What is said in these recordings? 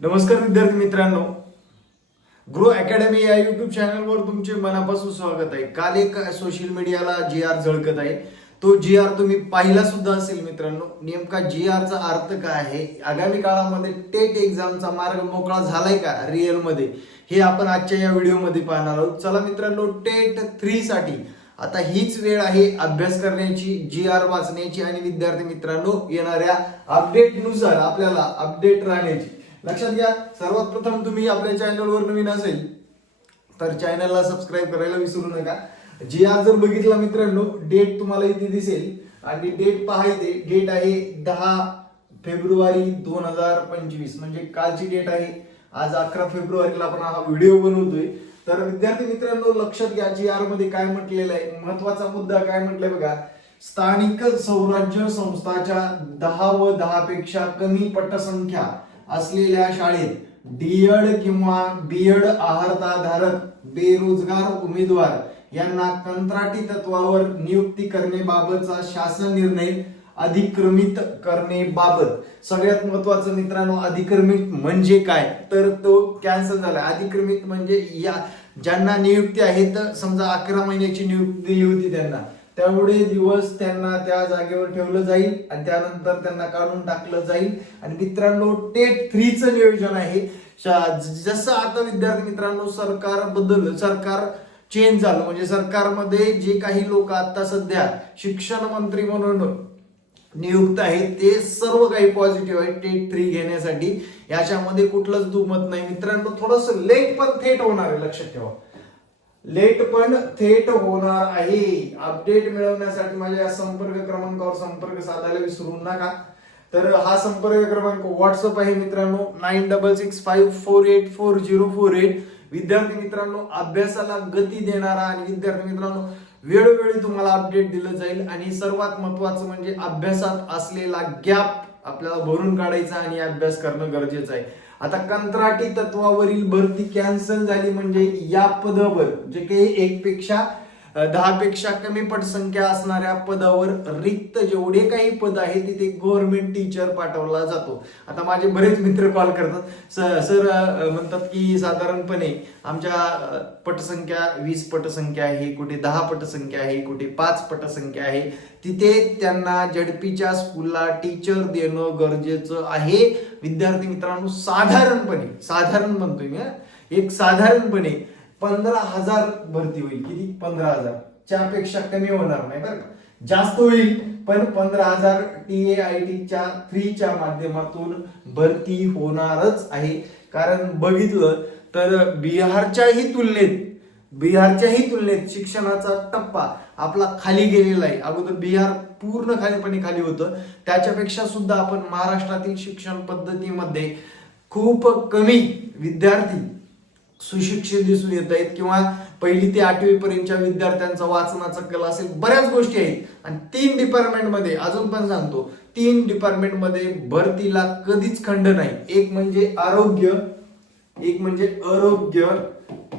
नमस्कार विद्यार्थी मित्रांनो. ग्रो अकॅडमी या युट्यूब चॅनलवर तुमचे मनापासून स्वागत आहे. काल एक सोशल मीडियाला जी आर झळकत आहे. तो जी आर तुम्ही पाहिला सुद्धा असेल मित्रांनो. नेमका जी आरचा अर्थ काय आहे? आगामी काळामध्ये टेट एक्झामचा मार्ग मोकळा झालाय का रिअलमध्ये? हे आपण आजच्या या व्हिडिओमध्ये पाहणार आहोत. चला मित्रांनो टेट थ्री साठी. आता हीच वेळ आहे अभ्यास करण्याची जी आर वाचण्याची आणि विद्यार्थी मित्रांनो येणाऱ्या अपडेटनुसार आपल्याला अपडेट राहण्याची. लक्षात घ्या सर्वात प्रथम तुम्ही आपल्या चॅनलवर नवीन असेल तर चॅनलला सबस्क्राईब करायला विसरू नका. जी आर जर बघितला मित्रांनो डेट तुम्हाला इथे दिसेल. आणि डेट पाहायचे डेट आहे दहा फेब्रुवारी दोन हजार पंचवीस. म्हणजे कालची डेट आहे. आज अकरा फेब्रुवारीला आपण हा व्हिडिओ बनवतोय. तर विद्यार्थी मित्रांनो लक्षात घ्या जी आरमध्ये काय म्हटलेलं आहे. महत्त्वाचा मुद्दा काय म्हटलंय बघा. स्थानिक स्वराज्य संस्थाच्या दहा व दहा पेक्षा कमी पटसंख्या असलेल्या शाळेत डीएड किंवा बीएड आहारताधारक बेरोजगार उमेदवार यांना कंत्राटी तत्वावर नियुक्ती करण्याबाबतचा शासन निर्णय अधिक्रमित करण्याबाबत. सगळ्यात महत्वाचं मित्रांनो अधिक्रमित म्हणजे काय? तर तो कॅन्सल झाला. अधिक्रमित म्हणजे या ज्यांना नियुक्ती आहे तर समजा अकरा महिन्याची नियुक्ती दिली होती त्यांना. तेवढे दिवस त्यांना त्या जागेवर ठेवलं जाईल आणि त्यानंतर त्यांना काढून टाकलं जाईल. आणि मित्रांनो टेट थ्रीचं नियोजन आहे. जसं आता विद्यार्थी मित्रांनो सरकार बदल सरकार चेंज झालं. म्हणजे सरकारमध्ये जे काही लोक आता सध्या शिक्षण मंत्री म्हणून नियुक्त आहेत ते सर्व काही पॉझिटिव्ह आहे टेट थ्री घेण्यासाठी. याच्यामध्ये कुठलंच दुमत नाही. मित्रांनो थोडस लेट पण थेट होणार आहे लक्षात ठेवा. लेट पण थेट होणार आहे. अपडेट मिळवण्यासाठी माझ्या संपर्क क्रमांकावर संपर्क साधायला विसरू नका. तर हा संपर्क क्रमांक व्हॉट्सअप आहे मित्रांनो. Nine double six five four eight four zero four eight विद्यार्थी मित्रांनो अभ्यासाला गती देणारा आणि विद्यार्थी मित्रांनो वेळोवेळी तुम्हाला अपडेट दिलं जाईल. आणि सर्वात महत्वाचं म्हणजे अभ्यासात असलेला गॅप आपल्याला भरून काढायचा आणि अभ्यास करणं गरजेचं आहे. आता कंत्राटी तत्वावरील भरती कॅन्सल झाली म्हणजे या पदावर जे काही एक पेक्षा दहापेक्षा कमी पटसंख्या असणाऱ्या पदावर रिक्त जेवढे काही पद आहे तिथे गव्हर्नमेंट टीचर पाठवला जातो. आता माझे बरेच मित्र कॉल करतात. सर म्हणतात की साधारणपणे आमच्या पटसंख्या वीस पटसंख्या आहे कुठे दहा पटसंख्या आहे कुठे पाच पटसंख्या आहे. तिथे त्यांना झडपीच्या स्कूलला टीचर देणं गरजेचं आहे. विद्यार्थी मित्रांनो साधारणपणे साधारण म्हणतोय मी एक साधारणपणे पंधरा हजार भरती होईल. किती? पंधरा हजार. च्या कमी होणार नाही बरं का? जास्त होईल पण पंधरा हजार टी ए आय टीच्या थ्रीच्या माध्यमातून भरती होणारच आहे. कारण बघितलं तर बिहारच्याही तुलनेत बिहारच्याही तुलनेत शिक्षणाचा टप्पा आपला खाली गेलेला आहे. अगोदर बिहार पूर्ण खालीपणे खाली होतं. त्याच्यापेक्षा सुद्धा आपण महाराष्ट्रातील शिक्षण पद्धतीमध्ये खूप कमी विद्यार्थी सुशिक्षित दिसून येत आहेत किंवा पहिली ते आठवी पर्यंतच्या विद्यार्थ्यांचा वाचनाचा कला असेल बऱ्याच गोष्टी आहेत. आणि तीन डिपार्टमेंटमध्ये अजून पण सांगतो तीन डिपार्टमेंटमध्ये भरतीला कधीच खंड नाही. एक म्हणजे आरोग्य एक म्हणजे आरोग्य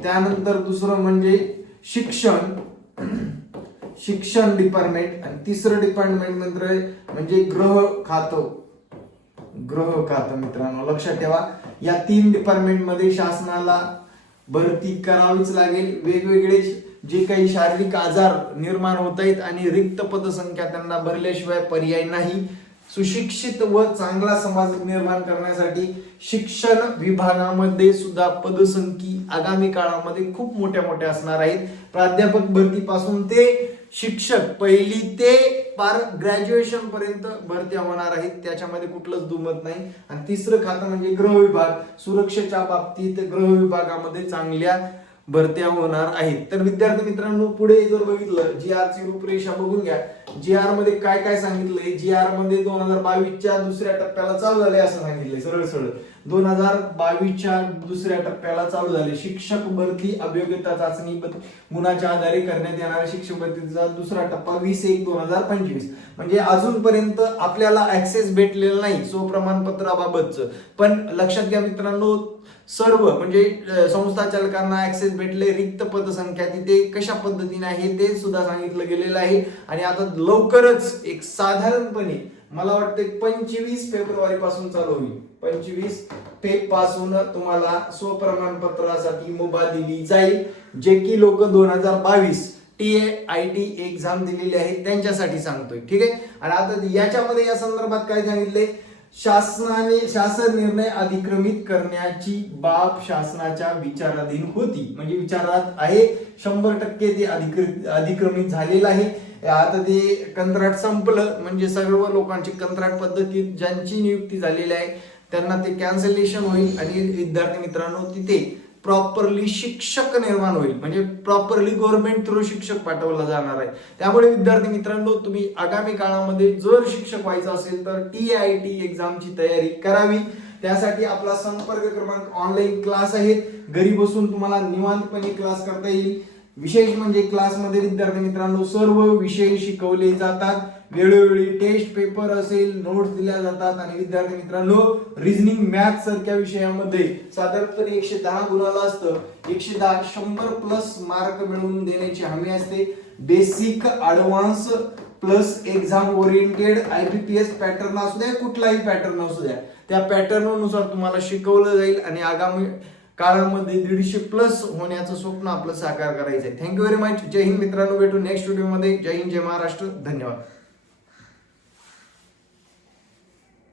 त्यानंतर दुसरं म्हणजे शिक्षण. शिक्षण डिपार्टमेंट आणि तिसरं डिपार्टमेंट म्हणजे म्हणजे ग्रह खातं. ग्रह खातं मित्रांनो लक्षात ठेवा. या तीन डिपार्टमेंटमध्ये शासनाला भरती करावीच लागेल. वेगवेगळे जे काही शारीरिक आजार निर्माण होत आहेत आणि रिक्त पदसंख्या त्यांना भरल्याशिवाय पर्याय नाही. सुशिक्षित व चांगला समाज निर्माण करण्यासाठी शिक्षण विभागामध्ये सुद्धा पदसंख्या आगामी काळामध्ये खूप मोठ्या मोठ्या असणार आहेत. प्राध्यापक भरतीपासून ते शिक्षक पहिली ते पार ग्रॅज्युएशन पर्यंत भरत्या होणार आहेत. त्याच्यामध्ये कुठलंच दुमत नाही. आणि तिसरं खातं म्हणजे गृह विभाग. सुरक्षेच्या बाबतीत गृह विभागामध्ये चांगल्या भरत्या होणार आहेत. तर विद्यार्थी मित्रांनो पुढे जर बघितलं जी आर ची रूपरेषा बघून घ्या. जी आरमध्ये काय काय सांगितलंय? जी आरमध्ये दोन हजार बावीसच्या दुसऱ्या टप्प्याला चालू झाले असं सांगितलंय. सरळ सरळ. दोन हजार बावीसच्या दुसऱ्या टप्प्याला चालू झाले शिक्षक भरती अभियोग्यता चाचणी गुणाच्या आधारे करण्यात येणाऱ्या शिक्षक भरतीचा दुसरा टप्पा वीस एक दोन हजार पंचवीस. म्हणजे अजूनपर्यंत आपल्याला ऍक्सेस भेटलेला नाही सो प्रमाणपत्राबाबतचं पण लक्षात घ्या मित्रांनो सर्व म्हणजे संस्था चालकांना ऍक्सेस भेटले रिक्त पदसंख्या तिथे कशा पद्धतीने आहे ते सुद्धा सांगितलं गेलेलं आहे. आणि आता लवकरच एक साधारणपणे मला वाटते पंचवीस फेब्रुवारी पासून चालू होईल. पंचवीस फेबपासून तुम्हाला स्वप्रमाणपत्रासाठी मुभा दिली जाईल जे की लोक दोन हजार बावीस T A I T exam दिलेली आहे त्यांच्यासाठी सांगतोय. ठीक आहे? आणि आता याच्यामध्ये या संदर्भात काय सांगितले शासनाने शासन निर्णय अधिक्रमित करण्याची बाब शासनाच्या विचाराधीन होती. म्हणजे विचारात आहे शंभर टक्के ते अधिकृत अधिक्रमित झालेलं आहे. आता ते कंत्राट संपलं म्हणजे सर्व लोकांची कंत्राट पद्धतीत ज्यांची नियुक्ती झालेली आहे त्यांना ते कॅन्सलेशन होईल आणि विद्यार्थी मित्रांनो तिथे प्रॉपरली शिक्षक निर्माण होईल. म्हणजे प्रॉपरली गव्हर्नमेंट थ्रू शिक्षक पाठवला जाणार आहे. त्यामुळे विद्यार्थी मित्रांनो तुम्ही आगामी काळामध्ये जर शिक्षक व्हायचं असेल तर टी आय टी एक्झामची तयारी करावी. त्यासाठी आपला संपर्क क्रमांक ऑनलाईन क्लास आहेत घरी बसून तुम्हाला निवांतपणे क्लास करता येईल. विशेष म्हणजे क्लासमध्ये विद्यार्थी मित्रांनो सर्व विषय शिकवले जातात. वेळोवेळी टेस्ट पेपर असेल नोट्स दिल्या जातात. आणि विद्यार्थी मित्रांनो रिझनिंग मॅथ सारख्या विषयामध्ये साधारणपणे एकशे दहा गुणाला असतं. एकशे दहा शंभर प्लस मार्क मिळवून देण्याची हमी असते. Basic advance plus exam oriented IBPS pattern असू द्या कुठलाही पॅटर्न असू द्या. त्या पॅटर्ननुसार तुम्हाला शिकवलं जाईल आणि आगामी काळामध्ये दीडशे प्लस होण्याचं स्वप्न आपलं साकार करायचं आहे थँक्यू व्हेरी मच जय हिंद मित्रांनो. भेटू नेक्स्ट व्हिडिओमध्ये जय हिंद जय महाराष्ट्र. धन्यवाद.